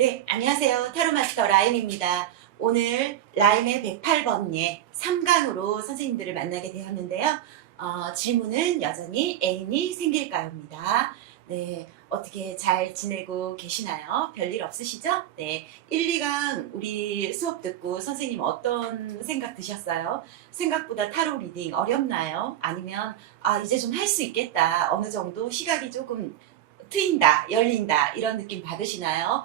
네, 안녕하세요. 타로마스터 라임입니다. 오늘 라임의 108번예 3강으로 선생님들을 만나게 되었는데요. 질문은 여전히 애인이 생길까요?입니다. 네, 어떻게 잘 지내고 계시나요? 별일 없으시죠? 네, 1, 2강 우리 수업 듣고 선생님 어떤 생각 드셨어요? 생각보다 타로 리딩 어렵나요? 아니면 이제 좀 할 수 있겠다. 어느 정도 시각이 조금 트인다, 열린다 이런 느낌 받으시나요?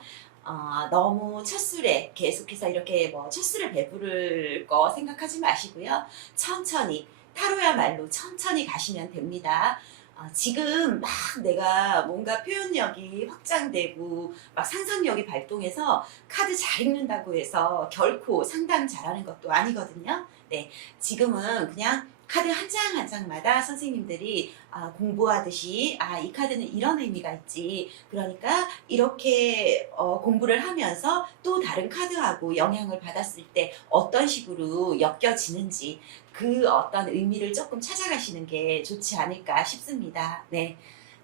너무 첫 술에 계속해서 이렇게 뭐 첫 술에 배부를 거 생각하지 마시고요. 천천히 타로야말로 천천히 가시면 됩니다. 지금 막 내가 뭔가 표현력이 확장되고 막 상상력이 발동해서 카드 잘 읽는다고 해서 결코 상담 잘하는 것도 아니거든요. 네, 지금은 그냥 카드 한 장 한 장마다 선생님들이 공부하듯이 이 카드는 이런 의미가 있지. 그러니까 이렇게 공부를 하면서 또 다른 카드하고 영향을 받았을 때 어떤 식으로 엮여지는지 그 어떤 의미를 조금 찾아가시는 게 좋지 않을까 싶습니다. 네.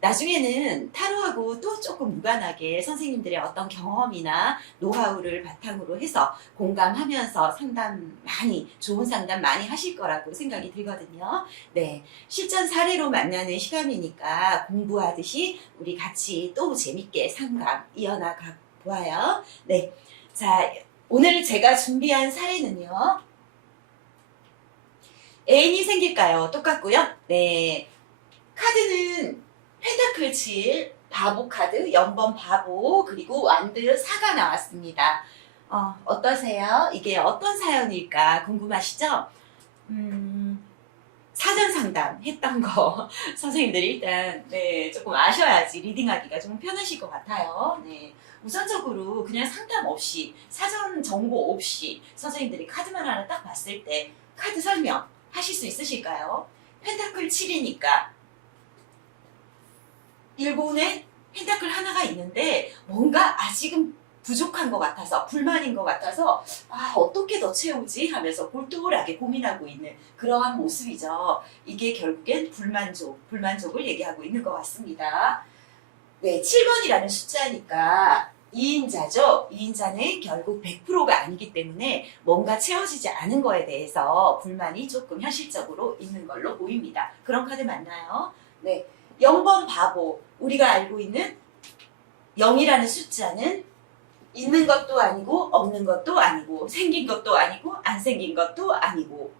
나중에는 타로하고 또 조금 무관하게 선생님들의 어떤 경험이나 노하우를 바탕으로 해서 공감하면서 상담 많이, 좋은 상담 많이 하실 거라고 생각이 들거든요. 네. 실전 사례로 만나는 시간이니까 공부하듯이 우리 같이 또 재밌게 상담 이어나가 보아요. 네. 자, 오늘 제가 준비한 사례는요. 애인이 생길까요? 똑같고요. 네. 카드는 펜타클 7, 바보 카드, 0번 바보, 그리고 완드 4가 나왔습니다. 어떠세요? 이게 어떤 사연일까 궁금하시죠? 사전 상담 했던 거 선생님들이 일단 조금 아셔야지 리딩하기가 좀 편하실 것 같아요. 네. 우선적으로 그냥 상담 없이 사전 정보 없이 선생님들이 카드만 하나 딱 봤을 때 카드 설명 하실 수 있으실까요? 펜타클 7이니까 일본에 펜타클 하나가 있는데 뭔가 아직은 부족한 것 같아서 불만인 것 같아서 어떻게 더 채우지 하면서 골똘하게 고민하고 있는 그러한 모습이죠. 이게 결국엔 불만족을 얘기하고 있는 것 같습니다. 네, 7번이라는 숫자니까 2인자죠. 2인자는 결국 100%가 아니기 때문에 뭔가 채워지지 않은 거에 대해서 불만이 조금 현실적으로 있는 걸로 보입니다. 그런 카드 맞나요? 네. 0번 바보, 우리가 알고 있는 0이라는 숫자는 있는 것도 아니고 없는 것도 아니고 생긴 것도 아니고 안 생긴 것도 아니고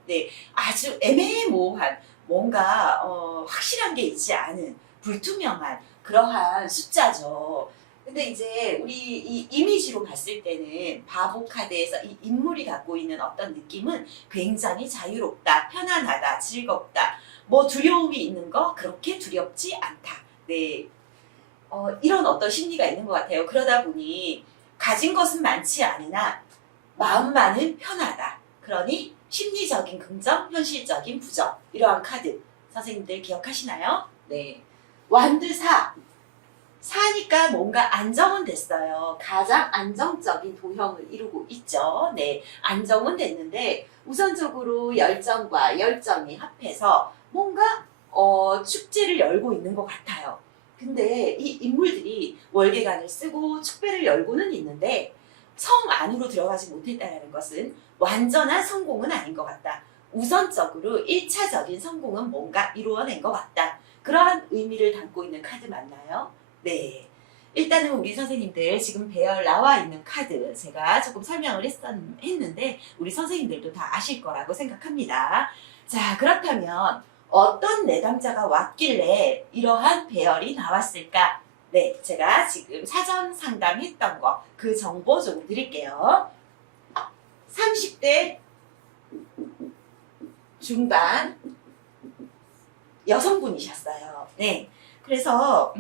아주 애매모호한 뭔가 확실한 게 있지 않은 불투명한 그러한 숫자죠. 근데 이제 우리 이 이미지로 봤을 때는 바보 카드에서 이 인물이 갖고 있는 어떤 느낌은 굉장히 자유롭다, 편안하다, 즐겁다, 뭐 두려움이 있는 거 그렇게 두렵지 않다. 네, 이런 어떤 심리가 있는 것 같아요. 그러다 보니 가진 것은 많지 않으나 마음만은 편하다. 그러니 심리적인 긍정, 현실적인 부정 이러한 카드 선생님들 기억하시나요? 네, 완드 4. 4니까 뭔가 안정은 됐어요. 가장 안정적인 도형을 이루고 있죠. 네, 안정은 됐는데 우선적으로 열정과 열정이 합해서 뭔가 축제를 열고 있는 것 같아요. 근데 이 인물들이 월계관을 쓰고 축배를 열고는 있는데 성 안으로 들어가지 못했다는 것은 완전한 성공은 아닌 것 같다. 우선적으로 1차적인 성공은 뭔가 이루어낸 것 같다. 그러한 의미를 담고 있는 카드 맞나요? 네. 일단은 우리 선생님들 지금 배열 나와 있는 카드 제가 조금 설명을 했는데 우리 선생님들도 다 아실 거라고 생각합니다. 자, 그렇다면 어떤 내담자가 왔길래 이러한 배열이 나왔을까? 네, 제가 지금 사전 상담했던 거 그 정보 좀 드릴게요. 30대 중반 여성분이셨어요. 네. 그래서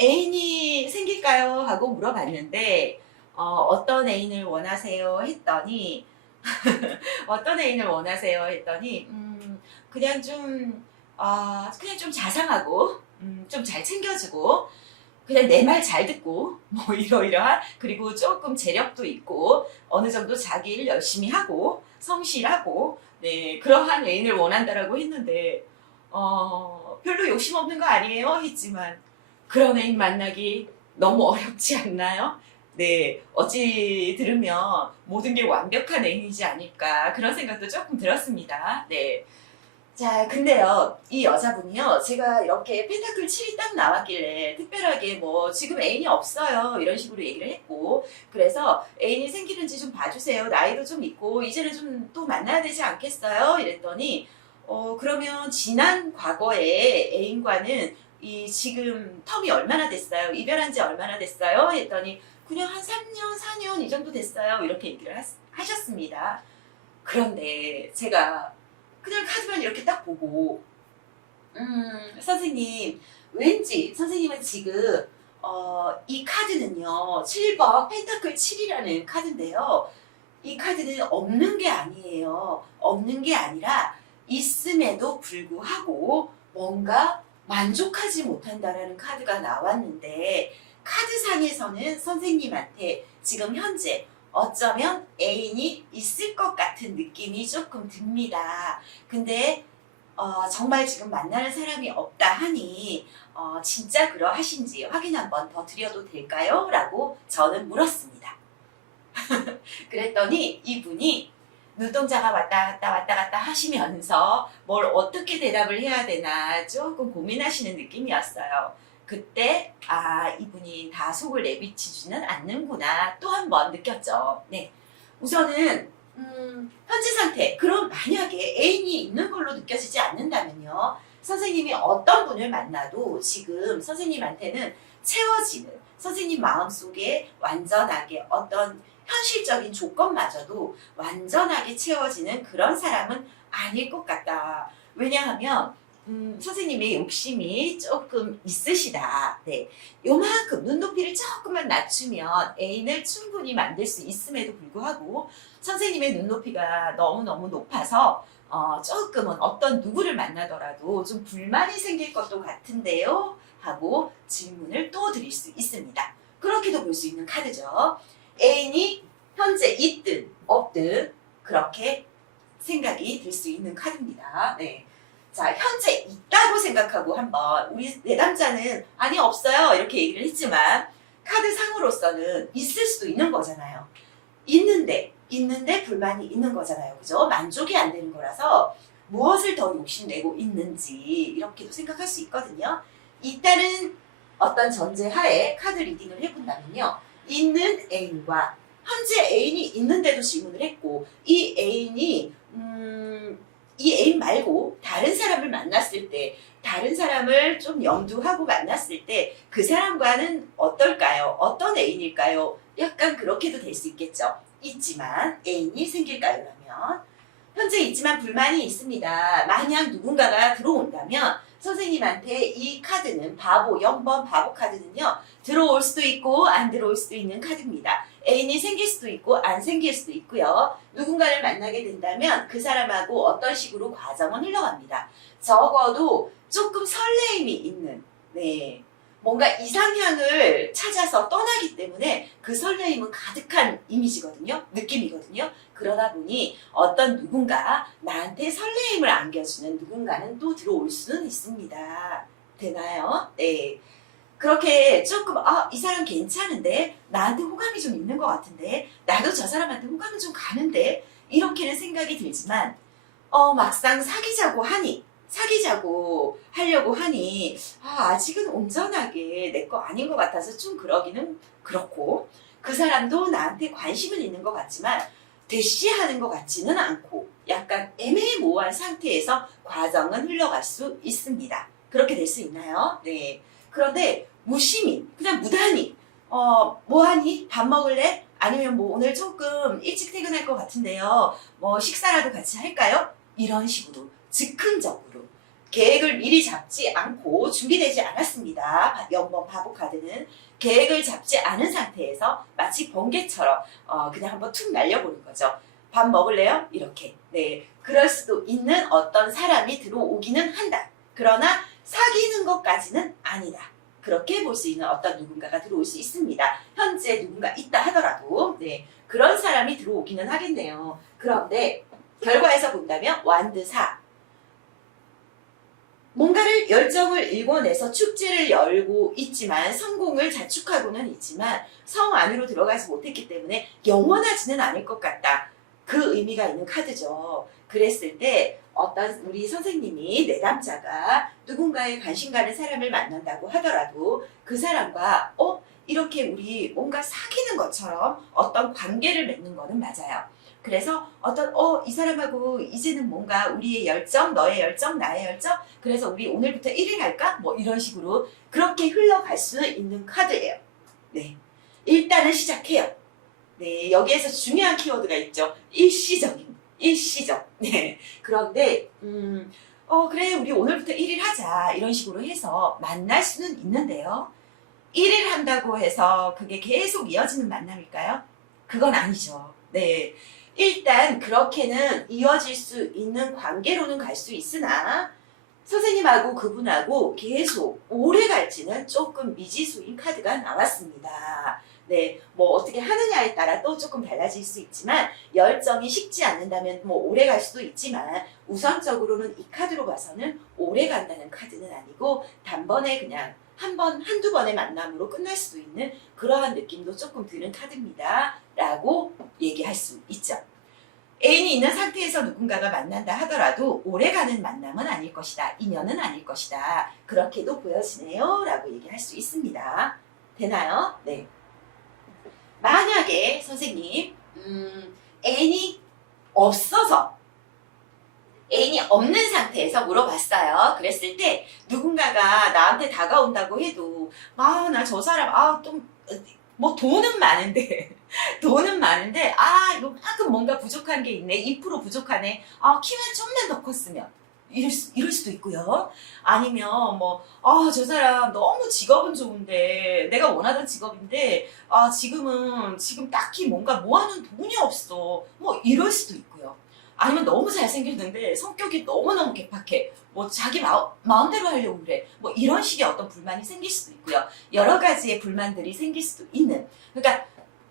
애인이 생길까요? 하고 물어봤는데 어떤 애인을 원하세요? 했더니 어떤 애인을 원하세요? 했더니 그냥 좀 자상하고 좀 잘 챙겨주고 그냥 내 말 잘 듣고 뭐 이러이러한 그리고 조금 재력도 있고 어느 정도 자기 일 열심히 하고 성실하고 그러한 애인을 원한다라고 했는데 별로 욕심 없는 거 아니에요? 했지만 그런 애인 만나기 너무 어렵지 않나요? 네, 어찌 들으면 모든 게 완벽한 애인이지 않을까 그런 생각도 조금 들었습니다. 네. 자, 근데요, 이 여자분이요, 제가 이렇게 펜타클 7이 딱 나왔길래, 특별하게 뭐, 지금 애인이 없어요. 이런 식으로 얘기를 했고, 그래서 애인이 생기는지 좀 봐주세요. 나이도 좀 있고, 이제는 좀 또 만나야 되지 않겠어요? 이랬더니, 그러면 지난 과거에 애인과는 이 지금 텀이 얼마나 됐어요? 이별한 지 얼마나 됐어요? 했더니, 그냥 한 3년, 4년 이 정도 됐어요. 이렇게 얘기를 하셨습니다. 그런데 제가 그냥 카드만 이렇게 딱 보고 선생님 왠지 선생님은 지금 이 카드는요 7번 펜타클 7이라는 카드인데요 이 카드는 없는 게 아니에요 없는 게 아니라 있음에도 불구하고 뭔가 만족하지 못한다라는 카드가 나왔는데 카드상에서는 선생님한테 지금 현재 어쩌면 애인이 있을 것 같은 느낌이 조금 듭니다. 근데 정말 지금 만나는 사람이 없다 하니 진짜 그러하신지 확인 한번 더 드려도 될까요? 라고 저는 물었습니다. 그랬더니 이분이 눈동자가 왔다 갔다 하시면서 뭘 어떻게 대답을 해야 되나 조금 고민하시는 느낌이었어요. 그때 이분이 다 속을 내비치지는 않는구나 또 한 번 느꼈죠. 네, 우선은 현재 상태 그럼 만약에 애인이 있는 걸로 느껴지지 않는다면요 선생님이 어떤 분을 만나도 지금 선생님한테는 채워지는 선생님 마음속에 완전하게 어떤 현실적인 조건마저도 완전하게 채워지는 그런 사람은 아닐 것 같다. 왜냐하면 선생님의 욕심이 조금 있으시다. 네. 요만큼 눈높이를 조금만 낮추면 애인을 충분히 만들 수 있음에도 불구하고 선생님의 눈높이가 너무너무 높아서 조금은 어떤 누구를 만나더라도 좀 불만이 생길 것도 같은데요? 하고 질문을 또 드릴 수 있습니다. 그렇게도 볼 수 있는 카드죠. 애인이 현재 있든 없든 그렇게 생각이 들 수 있는 카드입니다. 네. 자, 현재 있다고 생각하고 한번 우리 내담자는 아니 없어요 이렇게 얘기를 했지만 카드상으로서는 있을 수도 있는 거잖아요. 있는데 불만이 있는 거잖아요. 그죠? 만족이 안 되는 거라서 무엇을 더 욕심내고 있는지 이렇게도 생각할 수 있거든요. 있다는 어떤 전제하에 카드 리딩을 해본다면요. 있는 애인과 현재 애인이 있는데도 질문을 했고 이 애인이 이 애인 말고 다른 사람을 만났을 때 다른 사람을 좀 염두하고 만났을 때 그 사람과는 어떨까요? 어떤 애인일까요? 약간 그렇게도 될 수 있겠죠. 있지만 애인이 생길까요? 라면 현재 있지만 불만이 있습니다. 만약 누군가가 들어온다면 선생님한테 이 카드는 바보, 0번 바보 카드는요. 들어올 수도 있고 안 들어올 수도 있는 카드입니다. 애인이 생길 수도 있고 안 생길 수도 있고요. 누군가를 만나게 된다면 그 사람하고 어떤 식으로 과정은 흘러갑니다. 적어도 조금 설레임이 있는 네, 뭔가 이상향을 찾아서 떠나기 때문에 그 설레임은 가득한 이미지거든요. 느낌이거든요. 그러다 보니 어떤 누군가 나한테 설레임을 안겨주는 누군가는 또 들어올 수는 있습니다. 되나요? 네. 그렇게 조금 이 사람 괜찮은데 나한테 호감이 좀 있는 것 같은데 나도 저 사람한테 호감이 좀 가는데 이렇게는 생각이 들지만 막상 사귀자고 하려고 하니 아직은 온전하게 내 거 아닌 것 같아서 좀 그러기는 그렇고 그 사람도 나한테 관심은 있는 것 같지만 대시하는 것 같지는 않고 약간 애매모호한 상태에서 과정은 흘러갈 수 있습니다. 그렇게 될 수 있나요? 네. 그런데 무심히 그냥 무단히 뭐하니? 밥 먹을래? 아니면 뭐 오늘 조금 일찍 퇴근할 것 같은데요. 뭐 식사라도 같이 할까요? 이런 식으로 즉흥적으로 계획을 미리 잡지 않고 준비되지 않았습니다. 0번 바보 카드는 계획을 잡지 않은 상태에서 마치 번개처럼 그냥 한번 툭 날려보는 거죠. 밥 먹을래요? 이렇게. 네, 그럴 수도 있는 어떤 사람이 들어오기는 한다. 그러나 사귀는 것까지는 아니다. 그렇게 볼 수 있는 어떤 누군가가 들어올 수 있습니다. 현재 누군가 있다 하더라도 네, 그런 사람이 들어오기는 하겠네요. 그런데 결과에서 본다면 완드 4 뭔가를 열정을 일궈내서 축제를 열고 있지만 성공을 자축하고는 있지만 성 안으로 들어가지 못했기 때문에 영원하지는 않을 것 같다. 그 의미가 있는 카드죠. 그랬을 때 어떤 우리 선생님이 내담자가 누군가에 관심 가는 사람을 만난다고 하더라도 그 사람과 이렇게 우리 뭔가 사귀는 것처럼 어떤 관계를 맺는 거는 맞아요. 그래서 이 사람하고 이제는 뭔가 우리의 열정, 너의 열정, 나의 열정, 그래서 우리 오늘부터 1일 할까? 뭐 이런 식으로 그렇게 흘러갈 수 있는 카드예요. 네. 일단은 시작해요. 네. 여기에서 중요한 키워드가 있죠. 일시적인, 일시적. 네. 그런데, 그래, 우리 오늘부터 1일 하자. 이런 식으로 해서 만날 수는 있는데요. 1일 한다고 해서 그게 계속 이어지는 만남일까요? 그건 아니죠. 네. 일단 그렇게는 이어질 수 있는 관계로는 갈 수 있으나 선생님하고 그분하고 계속 오래 갈지는 조금 미지수인 카드가 나왔습니다. 네, 뭐 어떻게 하느냐에 따라 또 조금 달라질 수 있지만 열정이 식지 않는다면 뭐 오래 갈 수도 있지만 우선적으로는 이 카드로 봐서는 오래 간다는 카드는 아니고 단번에 그냥 한두 번의 만남으로 끝날 수도 있는 그러한 느낌도 조금 드는 카드입니다. 라고 얘기할 수 있죠. 애인이 있는 상태에서 누군가가 만난다 하더라도 오래가는 만남은 아닐 것이다. 인연은 아닐 것이다. 그렇게도 보여지네요. 라고 얘기할 수 있습니다. 되나요? 네. 만약에 선생님 애인이 없어서 애인이 없는 상태에서 물어봤어요. 그랬을 때 누군가가 나한테 다가온다고 해도 나 저 사람 좀 뭐 돈은 많은데 이만큼 뭔가 부족한 게 있네. 2% 부족하네. 키만 좀만 더 컸으면 이럴 수도 있고요. 아니면 저 사람 너무 직업은 좋은데 내가 원하던 직업인데 지금 딱히 뭔가 모아놓은 돈이 없어. 뭐 이럴 수도 있고요. 아니면 너무 잘생겼는데 성격이 너무너무 개팍해. 자기 마음대로 하려고 그래. 이런 식의 어떤 불만이 생길 수도 있고요. 여러 가지의 불만들이 생길 수도 있는. 그러니까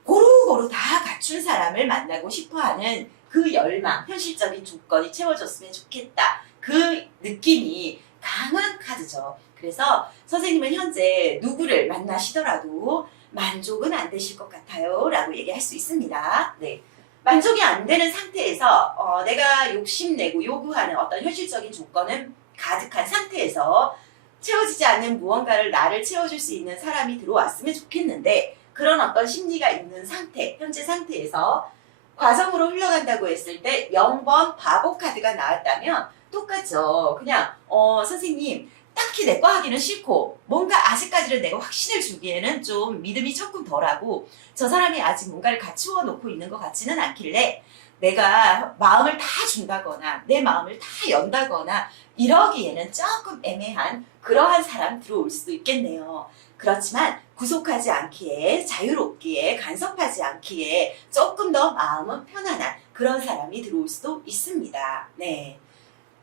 고루고루 다 갖춘 사람을 만나고 싶어하는 그 열망, 현실적인 조건이 채워졌으면 좋겠다. 그 느낌이 강한 카드죠. 그래서 선생님은 현재 누구를 만나시더라도 만족은 안 되실 것 같아요. 라고 얘기할 수 있습니다. 네. 만족이 안 되는 상태에서 내가 욕심내고 요구하는 어떤 현실적인 조건은 가득한 상태에서 채워지지 않는 무언가를 나를 채워줄 수 있는 사람이 들어왔으면 좋겠는데 그런 어떤 심리가 있는 상태, 현재 상태에서 과정으로 흘러간다고 했을 때 0번 바보 카드가 나왔다면 똑같죠. 그냥 선생님 딱히 내 거 하기는 싫고 뭔가 아직까지는 내가 확신을 주기에는 좀 믿음이 조금 덜하고 저 사람이 아직 뭔가를 갖추어 놓고 있는 것 같지는 않길래 내가 마음을 다 준다거나 내 마음을 다 연다거나 이러기에는 조금 애매한 그러한 사람 들어올 수도 있겠네요. 그렇지만 구속하지 않기에 자유롭기에 간섭하지 않기에 조금 더 마음은 편안한 그런 사람이 들어올 수도 있습니다. 네.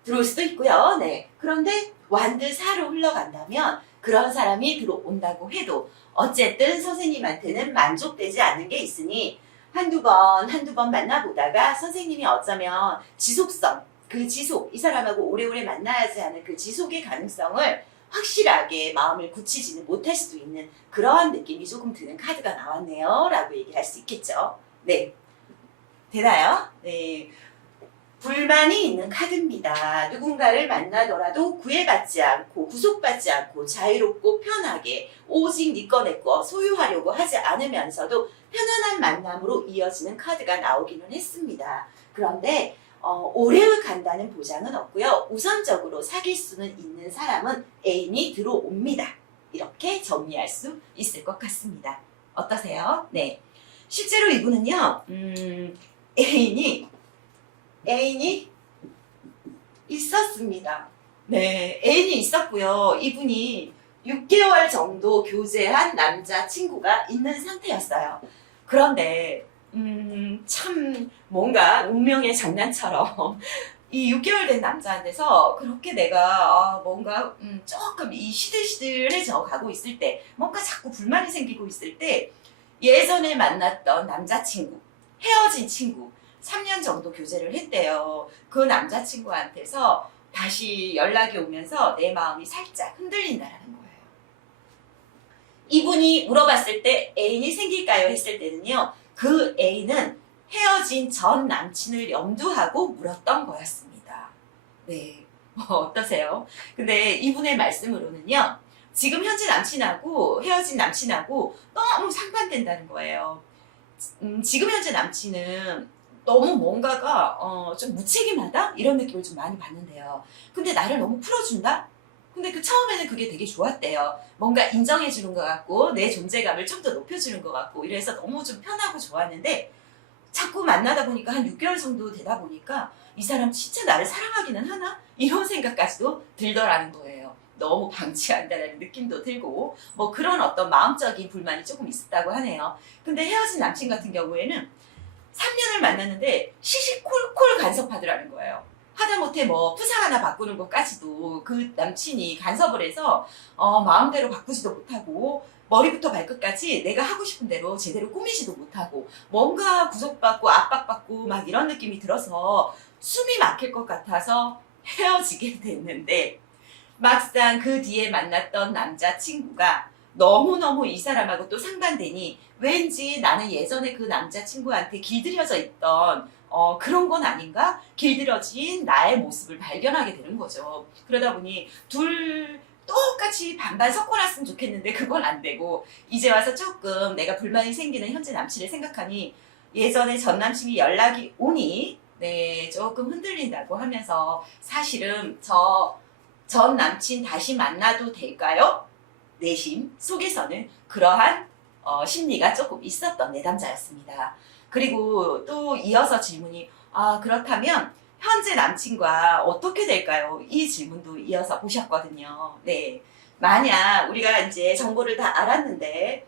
들어올 수도 있고요. 네. 그런데 완드 4로 흘러간다면 그런 사람이 들어온다고 해도 어쨌든 선생님한테는 만족되지 않는 게 있으니 한두 번 만나보다가 선생님이 어쩌면 지속성, 이 사람하고 오래오래 만나야지 하는 그 지속의 가능성을 확실하게 마음을 굳히지는 못할 수도 있는 그러한 느낌이 조금 드는 카드가 나왔네요. 라고 얘기할 수 있겠죠. 네. 되나요? 네. 불만이 있는 카드입니다. 누군가를 만나더라도 구애받지 않고 구속받지 않고 자유롭고 편하게 오직 네 거 내 거 소유하려고 하지 않으면서도 편안한 만남으로 이어지는 카드가 나오기는 했습니다. 그런데 오래 간다는 보장은 없고요. 우선적으로 사귈 수는 있는 사람은 애인이 들어옵니다. 이렇게 정리할 수 있을 것 같습니다. 어떠세요? 네. 실제로 이분은요. 애인이 있었습니다. 네, 애인이 있었고요. 이분이 6개월 정도 교제한 남자친구가 있는 상태였어요. 그런데 참 뭔가 운명의 장난처럼 이 6개월 된 남자한테서 그렇게 내가 뭔가 조금 이 시들시들해져 가고 있을 때 뭔가 자꾸 불만이 생기고 있을 때 예전에 만났던 남자친구, 헤어진 친구 3년 정도 교제를 했대요. 그 남자친구한테서 다시 연락이 오면서 내 마음이 살짝 흔들린다라는 거예요. 이분이 물어봤을 때 애인이 생길까요? 했을 때는요. 그 애인은 헤어진 전 남친을 염두하고 물었던 거였습니다. 네, 어떠세요? 근데 이분의 말씀으로는요. 지금 현재 남친하고 헤어진 남친하고 너무 상반된다는 거예요. 지금 현재 남친은 너무 뭔가가 좀 무책임하다? 이런 느낌을 좀 많이 받는데요. 근데 나를 너무 풀어준다? 근데 그 처음에는 그게 되게 좋았대요. 뭔가 인정해주는 것 같고 내 존재감을 좀 더 높여주는 것 같고 이래서 너무 좀 편하고 좋았는데 자꾸 만나다 보니까 한 6개월 정도 되다 보니까 이 사람 진짜 나를 사랑하기는 하나? 이런 생각까지도 들더라는 거예요. 너무 방치한다는 느낌도 들고 뭐 그런 어떤 마음적인 불만이 조금 있었다고 하네요. 근데 헤어진 남친 같은 경우에는 3년을 만났는데 시시콜콜 간섭하더라는 거예요. 하다못해 뭐 푸사 하나 바꾸는 것까지도 그 남친이 간섭을 해서 마음대로 바꾸지도 못하고 머리부터 발끝까지 내가 하고 싶은 대로 제대로 꾸미지도 못하고 뭔가 구속받고 압박받고 막 이런 느낌이 들어서 숨이 막힐 것 같아서 헤어지게 됐는데 막상 그 뒤에 만났던 남자친구가 너무너무 이 사람하고 또 상반되니 왠지 나는 예전에 그 남자친구한테 길들여져 있던 그런 건 아닌가? 길들여진 나의 모습을 발견하게 되는 거죠. 그러다 보니 둘 똑같이 반반 섞어놨으면 좋겠는데 그건 안 되고 이제 와서 조금 내가 불만이 생기는 현재 남친을 생각하니 예전에 전 남친이 연락이 오니 네 조금 흔들린다고 하면서 사실은 전 남친 다시 만나도 될까요? 내심 속에서는 그러한 심리가 조금 있었던 내담자였습니다. 그리고 또 이어서 질문이 그렇다면 현재 남친과 어떻게 될까요? 이 질문도 이어서 보셨거든요. 네. 만약 우리가 이제 정보를 다 알았는데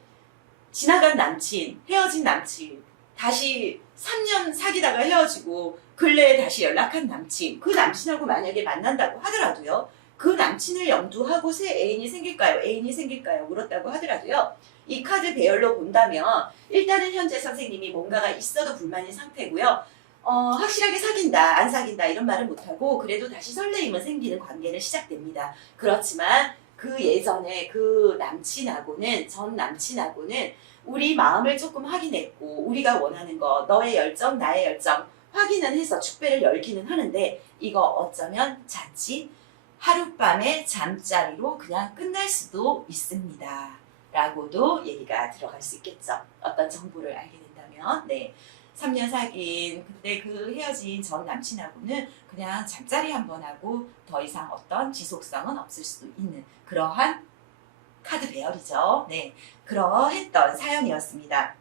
지나간 남친, 헤어진 남친, 다시 3년 사귀다가 헤어지고 근래에 다시 연락한 남친, 그 남친하고 만약에 만난다고 하더라도요. 그 남친을 염두하고 새 애인이 생길까요? 애인이 생길까요? 물었다고 하더라도요. 이 카드 배열로 본다면 일단은 현재 선생님이 뭔가가 있어도 불만인 상태고요. 확실하게 사귄다, 안 사귄다 이런 말은 못하고 그래도 다시 설레임은 생기는 관계는 시작됩니다. 그렇지만 그 예전에 그 남친하고는 전 남친하고는 우리 마음을 조금 확인했고 우리가 원하는 거 너의 열정, 나의 열정 확인은 해서 축배를 열기는 하는데 이거 어쩌면 자칫 하룻밤의 잠자리로 그냥 끝날 수도 있습니다. 라고도 얘기가 들어갈 수 있겠죠. 어떤 정보를 알게 된다면. 네. 3년 사귄 근데 그 헤어진 전 남친하고는 그냥 잠자리 한번 하고 더 이상 어떤 지속성은 없을 수도 있는 그러한 카드 배열이죠. 네. 그러했던 사연이었습니다.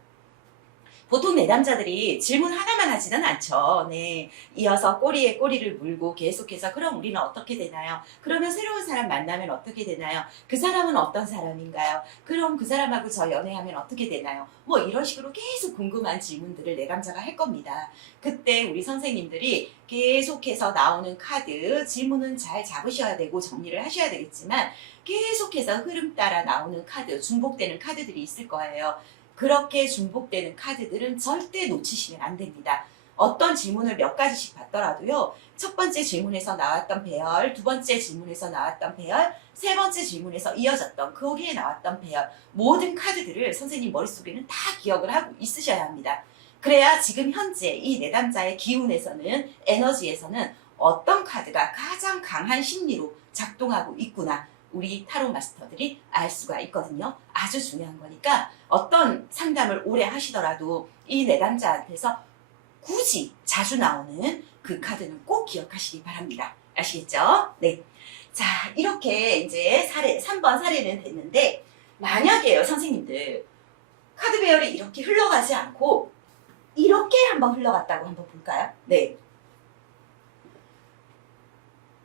보통 내담자들이 질문 하나만 하지는 않죠. 네. 이어서 꼬리에 꼬리를 물고 계속해서 그럼 우리는 어떻게 되나요? 그러면 새로운 사람 만나면 어떻게 되나요? 그 사람은 어떤 사람인가요? 그럼 그 사람하고 저 연애하면 어떻게 되나요? 뭐 이런 식으로 계속 궁금한 질문들을 내담자가 할 겁니다. 그때 우리 선생님들이 계속해서 나오는 카드, 질문은 잘 잡으셔야 되고 정리를 하셔야 되겠지만 계속해서 흐름 따라 나오는 카드, 중복되는 카드들이 있을 거예요. 그렇게 중복되는 카드들은 절대 놓치시면 안 됩니다. 어떤 질문을 몇 가지씩 받더라도요. 첫 번째 질문에서 나왔던 배열, 두 번째 질문에서 나왔던 배열, 세 번째 질문에서 이어졌던 거기에 나왔던 배열 모든 카드들을 선생님 머릿속에는 다 기억을 하고 있으셔야 합니다. 그래야 지금 현재 이 내담자의 기운에서는 에너지에서는 어떤 카드가 가장 강한 심리로 작동하고 있구나. 우리 타로 마스터들이 알 수가 있거든요. 아주 중요한 거니까 어떤 상담을 오래 하시더라도 이 내담자한테서 굳이 자주 나오는 그 카드는 꼭 기억하시기 바랍니다. 아시겠죠? 네. 자, 이렇게 이제 3번 사례는 됐는데 만약에요, 선생님들 카드 배열이 이렇게 흘러가지 않고 이렇게 한번 흘러갔다고 한번 볼까요? 네.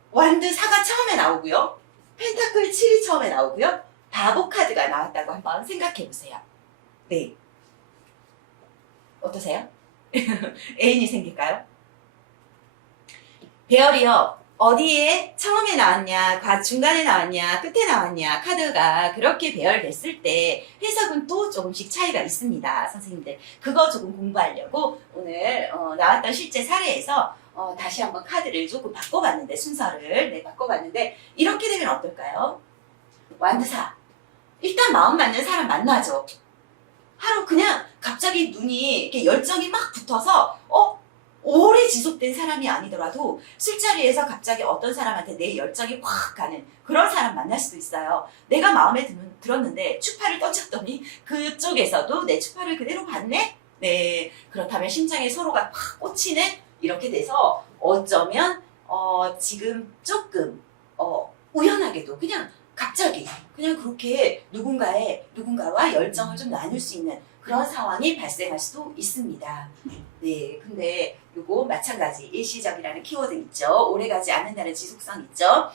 완드 4가 처음에 나오고요. 펜타클 7이 처음에 나오고요. 바보 카드가 나왔다고 한번 생각해 보세요. 네. 어떠세요? 애인이 생길까요? 배열이요. 어디에 처음에 나왔냐, 중간에 나왔냐, 끝에 나왔냐 카드가 그렇게 배열됐을 때 해석은 또 조금씩 차이가 있습니다. 선생님들 그거 조금 공부하려고 오늘 나왔던 실제 사례에서 다시 한번 카드를 조금 바꿔봤는데, 순서를 바꿔봤는데, 이렇게 되면 어떨까요? 완드사. 일단 마음 맞는 사람 만나죠. 하루 그냥 갑자기 눈이 이렇게 열정이 막 붙어서 오래 지속된 사람이 아니더라도 술자리에서 갑자기 어떤 사람한테 내 열정이 확 가는 그런 사람 만날 수도 있어요. 내가 마음에 들었는데 추파를 던졌더니 그쪽에서도 내 추파를 그대로 받네? 네, 그렇다면 심장에 서로가 팍 꽂히는 이렇게 돼서 어쩌면 지금 조금 우연하게도 그냥 갑자기 그냥 그렇게 누군가와 열정을 좀 나눌 수 있는 그런 상황이 발생할 수도 있습니다. 네, 근데 요거 마찬가지 일시적이라는 키워드 있죠. 오래가지 않는다는 지속성 있죠.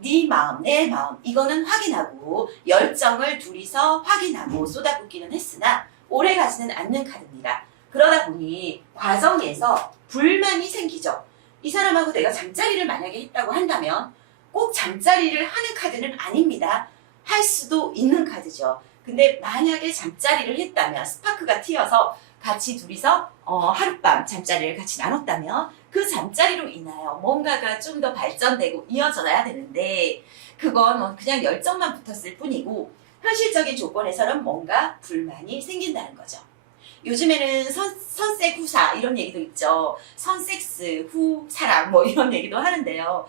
네 마음, 내 마음 이거는 확인하고 열정을 둘이서 확인하고 쏟아붓기는 했으나 오래가지는 않는 카드입니다. 그러다 보니 과정에서 불만이 생기죠. 이 사람하고 내가 잠자리를 만약에 했다고 한다면 꼭 잠자리를 하는 카드는 아닙니다. 할 수도 있는 카드죠. 근데 만약에 잠자리를 했다면 스파크가 튀어서 같이 둘이서 하룻밤 잠자리를 같이 나눴다면 그 잠자리로 인하여 뭔가가 좀 더 발전되고 이어져야 되는데 그건 그냥 열정만 붙었을 뿐이고 현실적인 조건에서는 뭔가 불만이 생긴다는 거죠. 요즘에는 선색 후사 이런 얘기도 있죠. 선섹스 후 사랑 뭐 이런 얘기도 하는데요.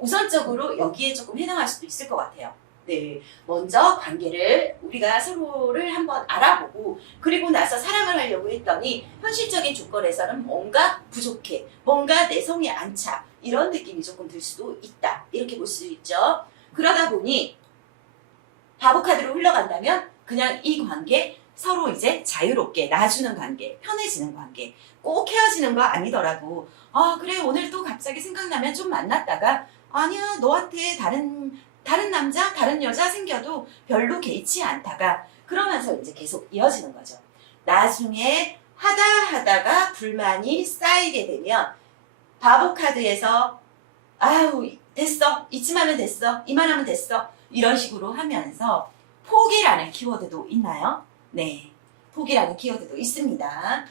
우선적으로 여기에 조금 해당할 수도 있을 것 같아요. 네, 먼저 관계를 우리가 서로를 한번 알아보고 그리고 나서 사랑을 하려고 했더니 현실적인 조건에서는 뭔가 부족해, 뭔가 내 성에 안 차 이런 느낌이 조금 들 수도 있다 이렇게 볼 수 있죠. 그러다 보니 바보 카드로 흘러간다면 그냥 이 관계 서로 이제 자유롭게 놔주는 관계, 편해지는 관계, 꼭 헤어지는 거 아니더라도 그래 오늘 또 갑자기 생각나면 좀 만났다가 아니야 너한테 다른 남자, 다른 여자 생겨도 별로 개의치 않다가 그러면서 이제 계속 이어지는 거죠. 나중에 하다가 불만이 쌓이게 되면 바보 카드에서 아유 됐어 이쯤하면 됐어 이만하면 됐어 이런 식으로 하면서 포기라는 키워드도 있나요? 네, 포기라는 키워드도 있습니다.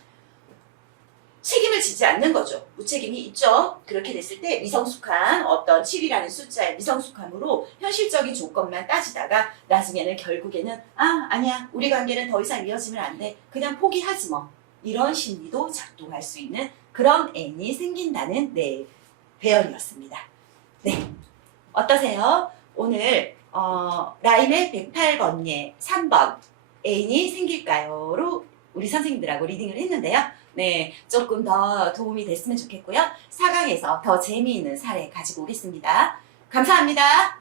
책임을 지지 않는 거죠. 무책임이 있죠. 그렇게 됐을 때 미성숙한 어떤 7이라는 숫자의 미성숙함으로 현실적인 조건만 따지다가 나중에는 결국에는 아니야 우리 관계는 더 이상 이어지면 안 돼. 그냥 포기하지 뭐. 이런 심리도 작동할 수 있는 그런 애인이 생긴다는 배열이었습니다. 네, 어떠세요? 오늘 라임의 108번예 3번 애인이 생길까요?로 우리 선생님들하고 리딩을 했는데요. 네, 조금 더 도움이 됐으면 좋겠고요. 4강에서 더 재미있는 사례 가지고 오겠습니다. 감사합니다.